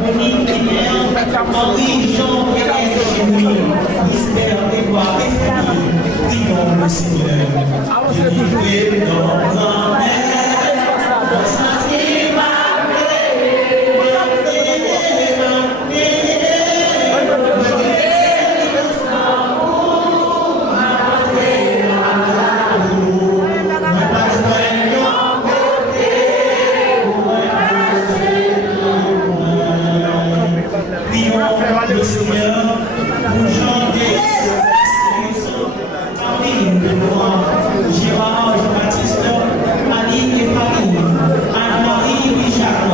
Monique Guinéen, Henri Jean Pérez Génie, Mystère Édouard et famille, prions le Seigneur. Délivré dans grand-mère, dans sa le Seigneur, pour Jean Gates, Caroline Benoît, Gérard Jean-Baptiste, Aline et famille, Anne-Marie Jacques,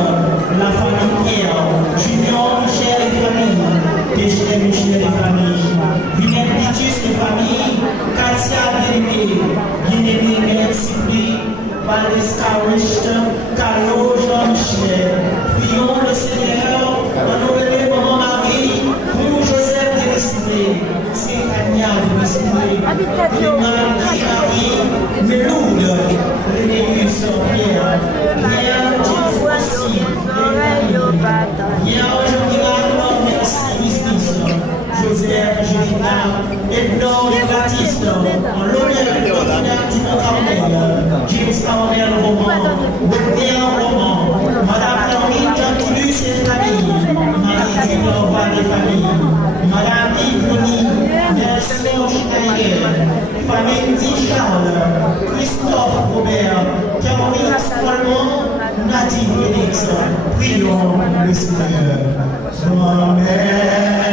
la famille Pierre, Junior Michel et famille, Péché Michel et famille, Vinette Titus et famille, Katia Délégué, Guinéné Cypri, Valdesca Richt, Carlo Jean-Michel. Prions le Seigneur, honorez maman Marie, pour Joseph de Ressimé, c'est Tania de Ressimé, Léman Marie, Méloude, Lénéus Pierre, Pierre Jésus aussi, Pierre Jean-Miracle, merci Mistis, Joseph Gélina, Ednor Baptiste, en l'honneur de l'ordinaire du Mont-Carmel, James Carmel Roman, Webner Roman, Madame Laurie Jean-Toulouse et famille, Marie-Dunior Val et famille, Madame Yvonne, Nelson Schneider, famille Di Charles, Christophe Robert, Caroline Ascolmont, Nadine Félix, prions le Seigneur. Amen.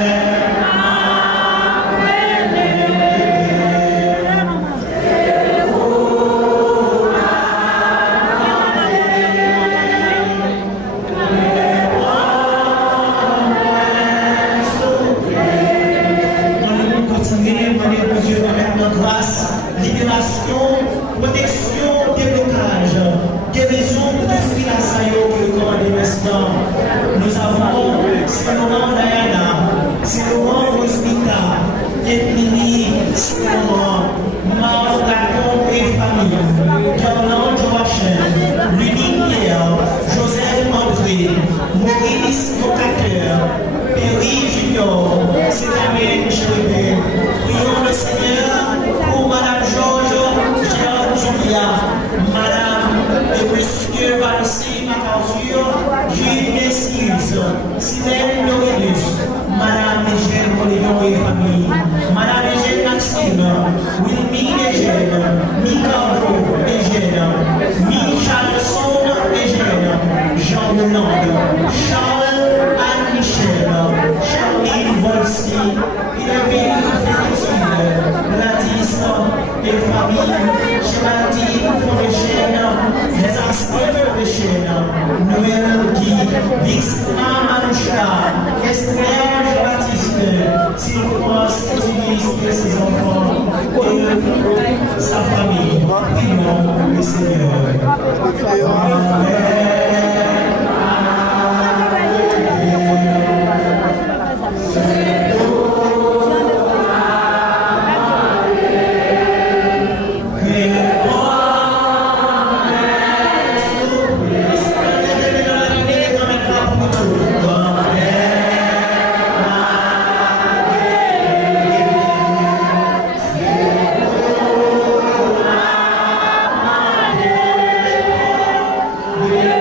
Libération, protection, déblocage, guérison pour tout ce qui a saillé que le commandé maintenant. Nous avons Saint-Laurent Diana, Saint-Laurent Rosmita, Képlini, Saint-Laurent, Margaton et famille, Carlan Joachim, Ludine Pierre, Joseph André, Maurice Locateur, Perry Junior, Sétamé Chéribé. Prions le Seigneur pour Madame Georges, Gérard Julia, Madame et Monsieur Valsy Macarzur, Gilles Messius, Sylvain Norenus, Madame Eugène Moléon et famille, Madame Eugène Maxime, Wilmy Eugène, Micardro Eugène, Michalson Eugène, Jean Hollande, Charles Anne-Michel, Charline Volsy, Irvine Félicine, Gladys et famille, Chimati Forêchène, les aspects Forêchène, Noël Guy, Vixna Manoucha, Esther Jean-Baptiste, Sylvance Divis et ses enfants, et sa famille. Prions le Seigneur. Amen. Yeah.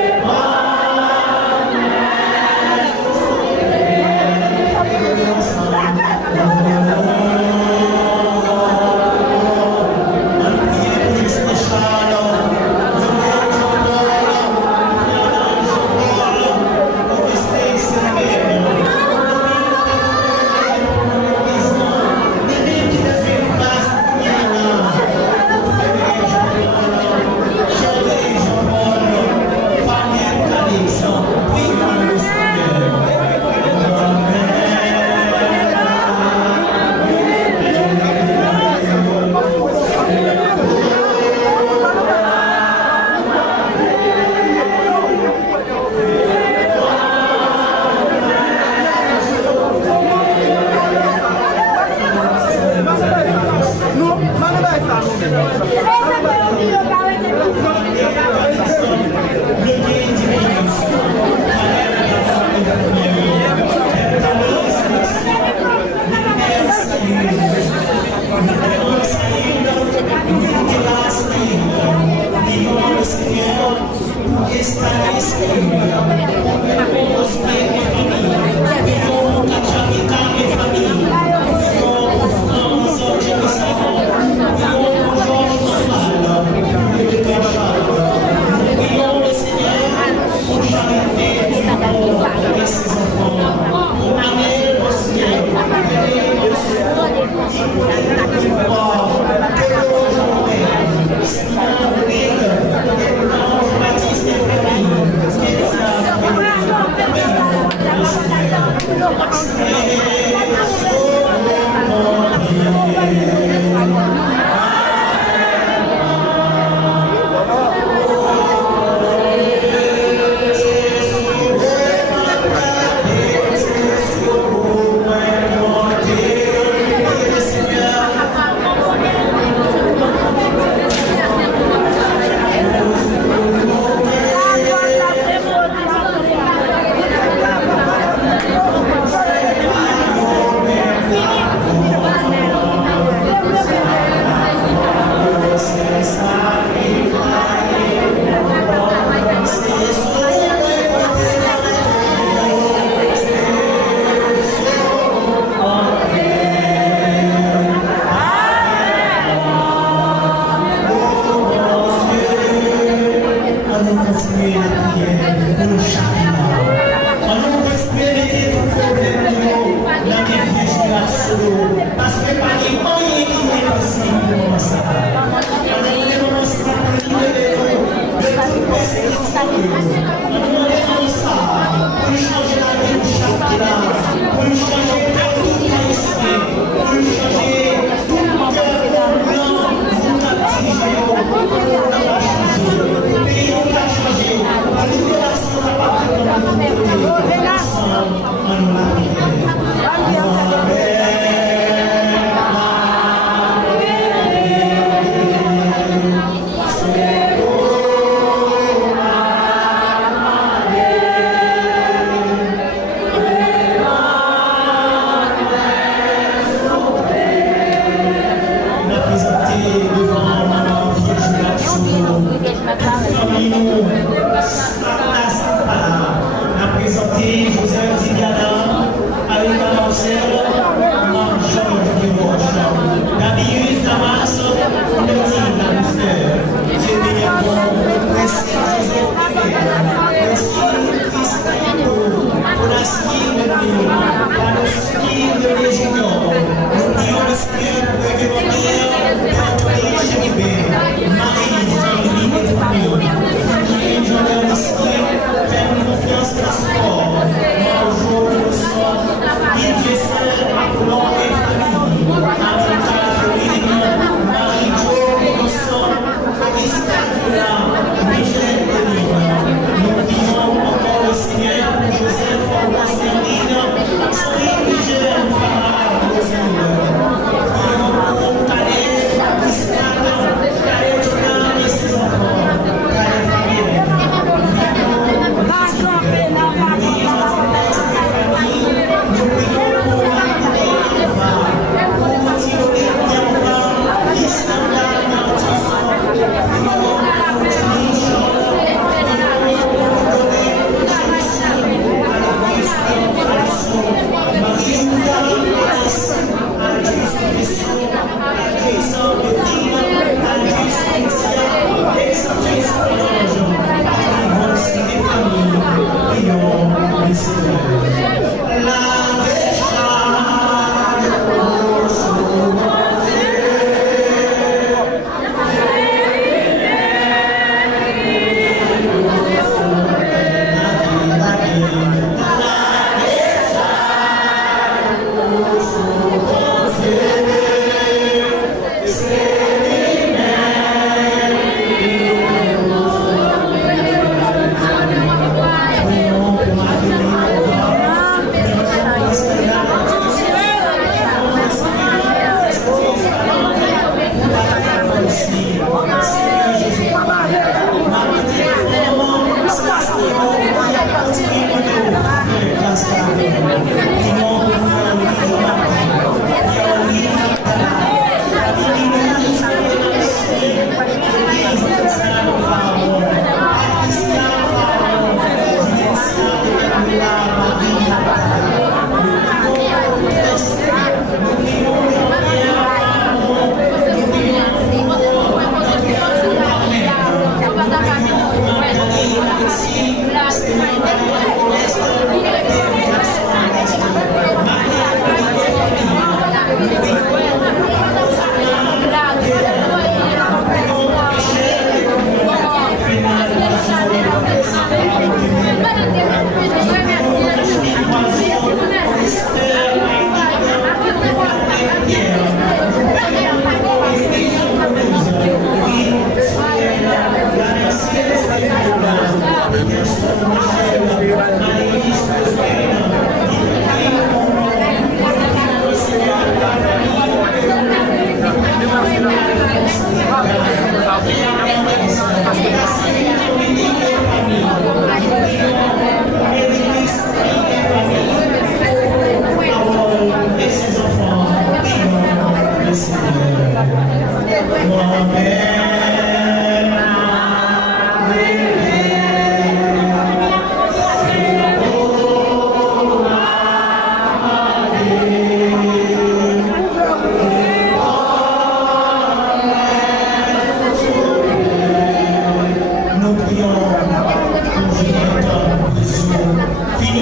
Joseph,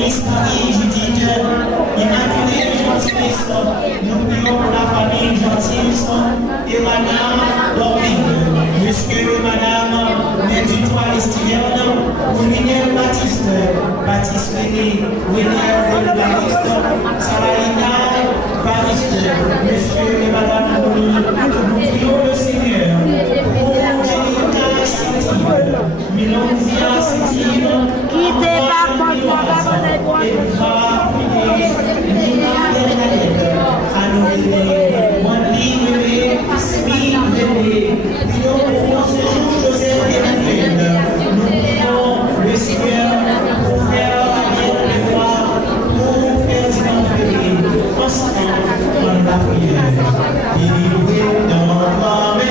Miss Marie-Judith, Immaculée Gentillesse, nous prions pour la famille Gentillesse et Madame Lorville, Monsieur et Madame Médutois Estienne, William Baptiste, Baptiste René, William Baptiste, Sarahina Baptiste, Monsieur et Madame Mouni, nous prions le Seigneur pour Angélica Sétive, Milonzia Sétive, et Fra Fidèle, Nina Bernadette, Anne-Bébé, Wendy Bébé, Smith Bébé, prions pour ce jour Joseph et Raphaël. Nous prions le Seigneur pour faire bien les voix, pour faire s'enfermer, constant dans la prière. Il est dans la mer.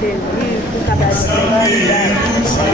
Chérie, tout ça,